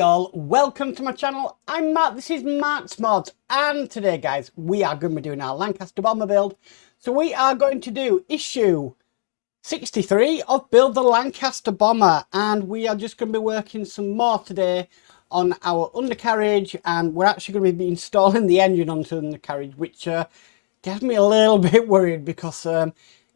Hi all, welcome to my channel. I'm Mark, this is Mark's Mods, and today guys we are going to be doing our Lancaster bomber build. So we are going to do issue 63 of Build the Lancaster Bomber, and we are just going to be working some more today on our undercarriage, and we're actually going to be installing the engine onto the undercarriage, which gets me a little bit worried because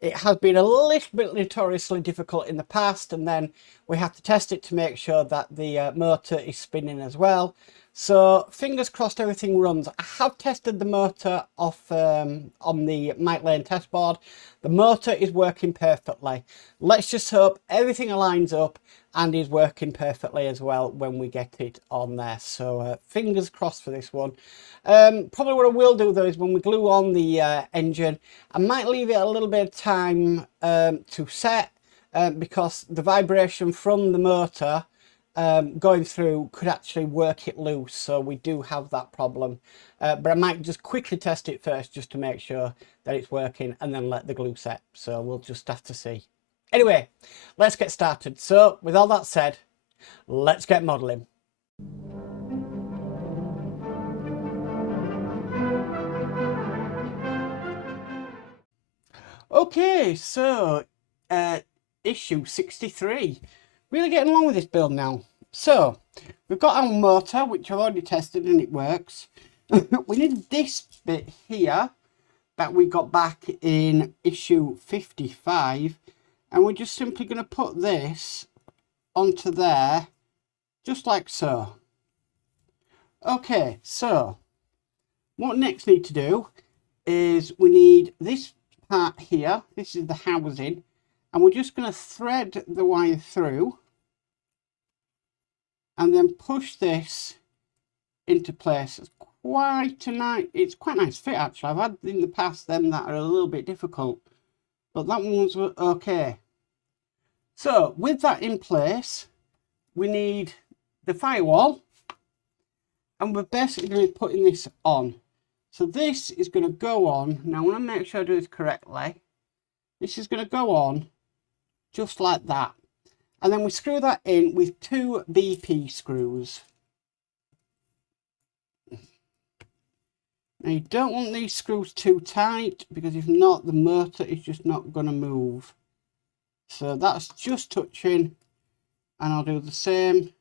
it has been a little bit notoriously difficult in the past, and then we have to test it to make sure that the motor is spinning as well. So fingers crossed everything runs. I have tested the motor off on the Mike Lane test board. The motor is working perfectly. Let's just hope everything aligns up and is working perfectly as well when we get it on there. So fingers crossed for this one. Probably what I will do though is when we glue on the engine, I might leave it a little bit of time to set because the vibration from the motor going through could actually work it loose, so we do have that problem. But I might just quickly test it first just to make sure that it's working and then let the glue set, so we'll just have to see. Anyway, let's get started. So with all that said, let's get modelling. Okay, so issue 63. Really getting along with this build now. So we've got our motor, which I've already tested and it works. We need this bit here that we got back in issue 55, and we're just simply going to put this onto there just like so. Okay, so what next need to do is we need this part here. This is the housing, and we're just going to thread the wire through and then push this into place. It's quite a nice fit actually. I've had in the past them that are a little bit difficult, but that one's okay. So with that in place, we need the firewall, and we're basically going to be putting this on. So this is going to go on. Now I want to make sure I do this correctly. This is going to go on just like that, and then we screw that in with 2 BP screws. Now you don't want these screws too tight, because if not, the motor is just not going to move. So that's just touching, and I'll do the same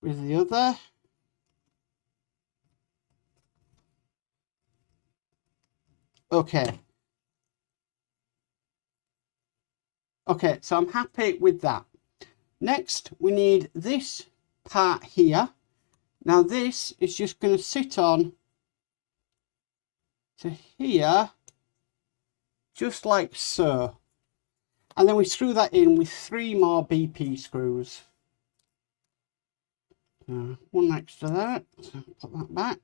with the other. Okay, so I'm happy with that. Next, we need this part here. Now this is just going to sit on to here, just like so. And then we screw that in with 3 more BP screws. One next to that, so put that back.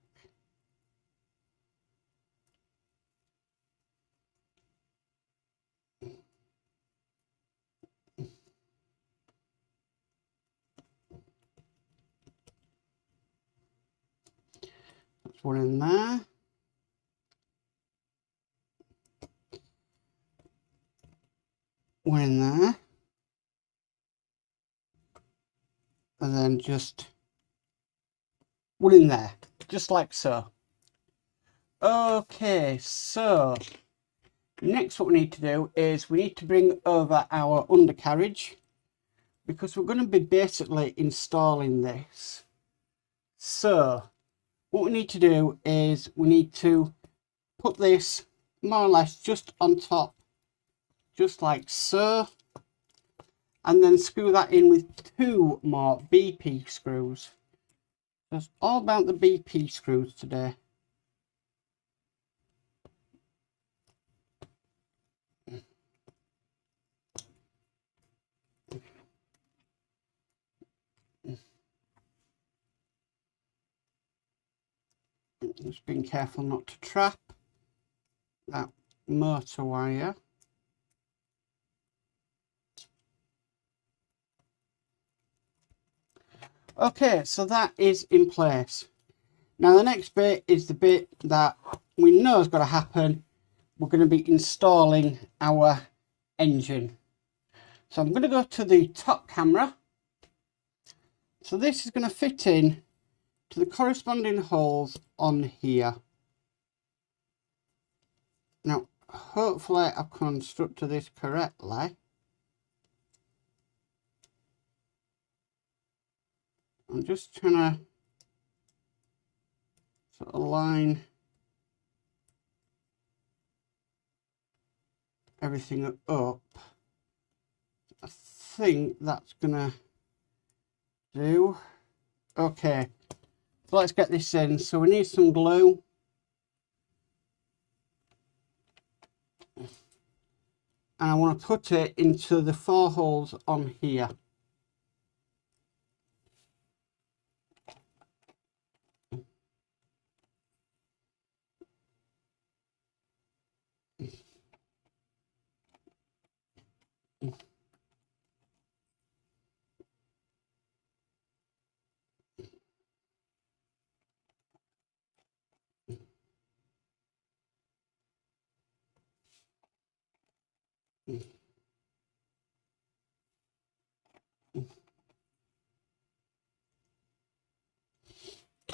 That's one in there. One in there. And then just one in there, just like so. Okay, so next what we need to do is we need to bring over our undercarriage, because we're going to be basically installing this. So what we need to do is we need to put this more or less just on top, just like so, and then screw that in with 2 more BP screws. It's all about the BP screws today. Just being careful not to trap that motor wire. Okay, so that is in place. Now the next bit is the bit that we know is going to happen. We're going to be installing our engine. So I'm going to go to the top camera, So this is going to fit in to the corresponding holes on here. Now, hopefully I've constructed this correctly. I'm just trying to sort of line everything up. I think that's gonna do. Okay, so let's get this in. So we need some glue. And I want to put it into the 4 holes on here.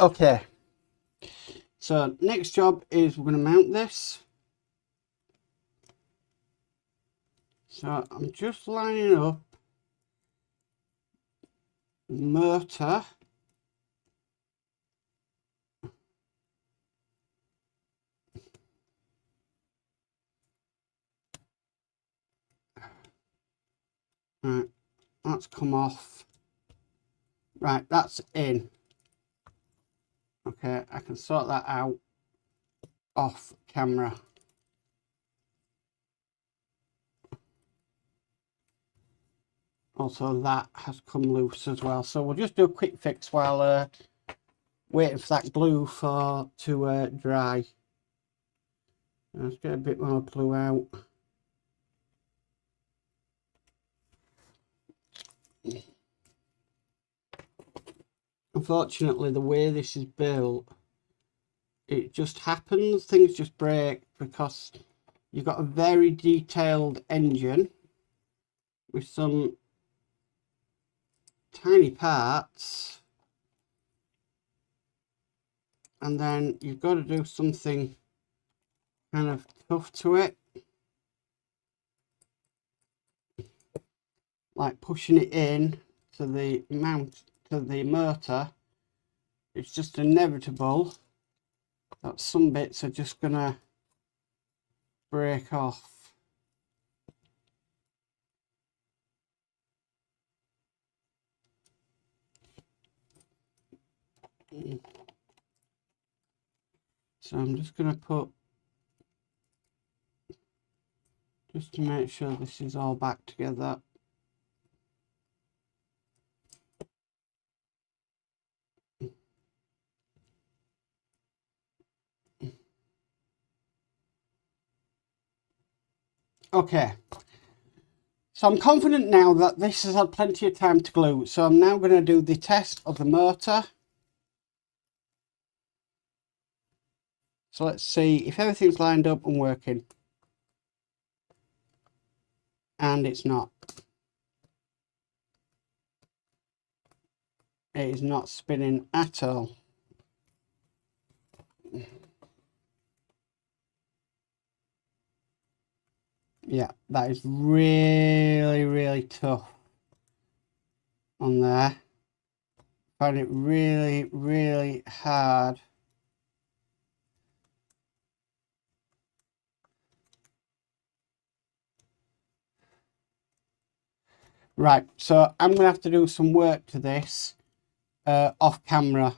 Okay, so next job is we're going to mount this. So I'm just lining up the motor. Right, that's come off. Right, that's in. Okay, I can sort that out off camera. Also, that has come loose as well. So we'll just do a quick fix while waiting for that glue to dry. Let's get a bit more glue out. Unfortunately, the way this is built, it just happens. Things just break because you've got a very detailed engine with some tiny parts, and then you've got to do something kind of tough to it, like pushing it in to the mount, to the motor. It's just inevitable that some bits are just gonna break off. So I'm just gonna put, just to make sure this is all back together. Okay, so I'm confident now that this has had plenty of time to glue. So I'm now going to do the test of the motor. So let's see if everything's lined up and working. And it's not. It is not spinning at all. Yeah, that is really, really tough on there. I find it really, really hard. Right, so I'm going to have to do some work to this off camera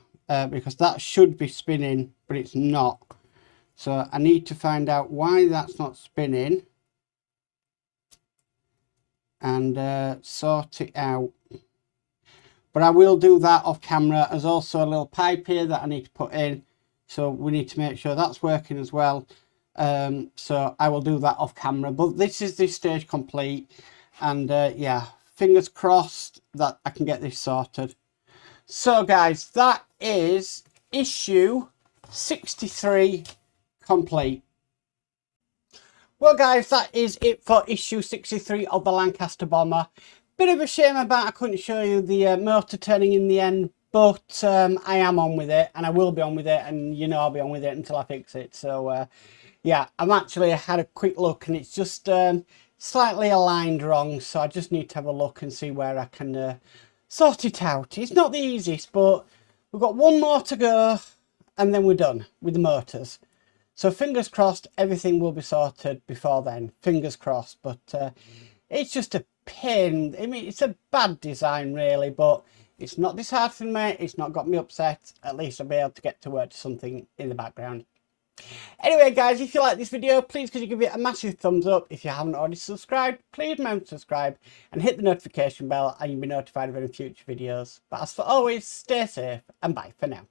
because that should be spinning, but it's not. So I need to find out why that's not spinning and sort it out. But I will do that off camera. There's also a little pipe here that I need to put in. So we need to make sure that's working as well. So I will do that off camera. But this is the stage complete. And yeah, fingers crossed that I can get this sorted. So guys, that is issue 63 complete. Well guys, that is it for issue 63 of the Lancaster Bomber. Bit of a shame about I couldn't show you the motor turning in the end, but I am on with it, and I will be on with it, and you know I'll be on with it until I fix it. So yeah, I'm actually had a quick look, and it's just slightly aligned wrong, so I just need to have a look and see where I can sort it out. It's not the easiest, but we've got one more to go, and then we're done with the motors. So fingers crossed everything will be sorted before then. Fingers crossed, but it's just a pain. I mean, it's a bad design really, but it's not disheartening me. It's not got me upset. At least I'll be able to get to work to something in the background. Anyway, guys, if you like this video, please could you give it a massive thumbs up. If you haven't already subscribed, please remember to subscribe and hit the notification bell and you'll be notified of any future videos. But as for always, stay safe and bye for now.